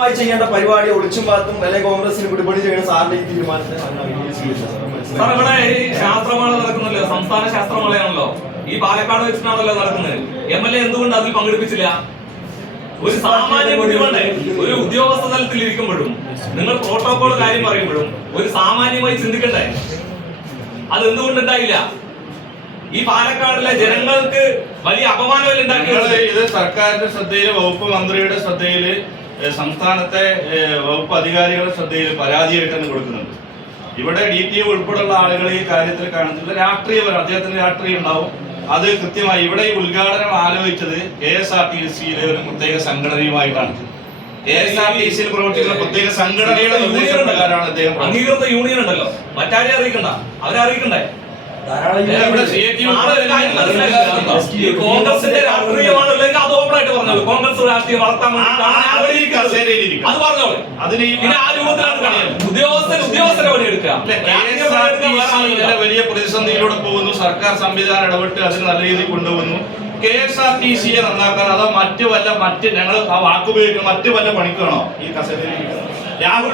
മായി ചെയ്യേണ്ട പരിപാടി ഒളിച്ചും പാത്തും അല്ലെങ്കിൽ കോൺഗ്രസിന് വിടുപടി ചെയ്യുന്ന സാറിന്റെ ഈ തീരുമാനത്തെ സാർ. ഇവിടെ ഈ ശാസ്ത്രമേള നടക്കുന്നല്ലോ? സംസ്ഥാന ശാസ്ത്രമേളയാണല്ലോ. ഈ പാലക്കാട് വെച്ചിട്ടാണല്ലോ നടക്കുന്നത്. എം എൽ എ എന്തുകൊണ്ട് അതിൽ പങ്കെടുപ്പിച്ചില്ല? ഒരു സാമാന്യ ബുദ്ധിമുട്ട് ഒരു ഉദ്യോഗസ്ഥ തലത്തിൽ ഇരിക്കുമ്പോഴും നിങ്ങൾ പ്രോട്ടോകോൾ കാര്യം പറയുമ്പോഴും ഒരു സാമാന്യമായി ചിന്തിക്കണ്ടേ? അത് എന്തുകൊണ്ടുണ്ടായില്ല ഈ പാലക്കാടിലെ ജനങ്ങൾക്ക് വലിയ അപമാനമല്ല ഉണ്ടാക്കിയത്? ഇത് സർക്കാരിന്റെ ശ്രദ്ധയിൽ വകുപ്പ് മന്ത്രിയുടെ ശ്രദ്ധയിൽ സംസ്ഥാനത്തെ വകുപ്പ് അധികാരികളുടെ ശ്രദ്ധയിൽ പരാതിയായിട്ട് തന്നെ കൊടുക്കുന്നുണ്ട്. ഇവിടെ ഡി ടി ഉൾപ്പെടെയുള്ള ആളുകൾ ഈ കാര്യത്തിൽ കാണുന്നില്ല രാഷ്ട്രീയപരം അദ്ദേഹത്തിന് രാഷ്ട്രീയം ഉണ്ടാവും. അത് കൃത്യമായി ഇവിടെ ഈ ഉദ്ഘാടനം ആലോചിച്ചത് കെ എസ് ആർ ടി സിയിലെ ഒരു പ്രത്യേക സംഘടനയുമായിട്ടാണ്. കെ എസ് ആർ ടി സിയിൽ പ്രവർത്തിക്കുന്ന പ്രത്യേക സംഘടനയുടെ നിർദ്ദേശപ്രകാരമാണ് അദ്ദേഹം. അംഗീകൃത യൂണിയൻ ഉണ്ടല്ലോ. മറ്റാരെ അറിയിക്കണ്ട. അവരെ അറിയിക്കണ്ടേ കോൺഗ്രസിന്റെ പറഞ്ഞോളൂ കോൺഗ്രസ് രാഷ്ട്രീയം വളർത്താൻ ഇരിക്കുക. അത് പറഞ്ഞോളൂ. അതിന് പിന്നെ ആ രൂപത്തിലാണ് ഉദ്യോഗസ്ഥൻ ഉദ്യോഗസ്ഥരെ. ഇങ്ങനെ വലിയ പ്രതിസന്ധിയിലൂടെ പോകുന്നു. സർക്കാർ സംവിധാനം ഇടപെട്ട് അതിന് നല്ല രീതിയിൽ കൊണ്ടുപോകുന്നു. കെ എസ് ആർ ടി സിയെ നന്നാക്കാൻ അതോ മറ്റു വല്ല മറ്റ് ഞങ്ങൾ ആ വാക്കുപയോഗിക്കുന്ന മറ്റു വല്ല പണിക്കാണോ ഈ കസേരയിൽ രാഹുൽ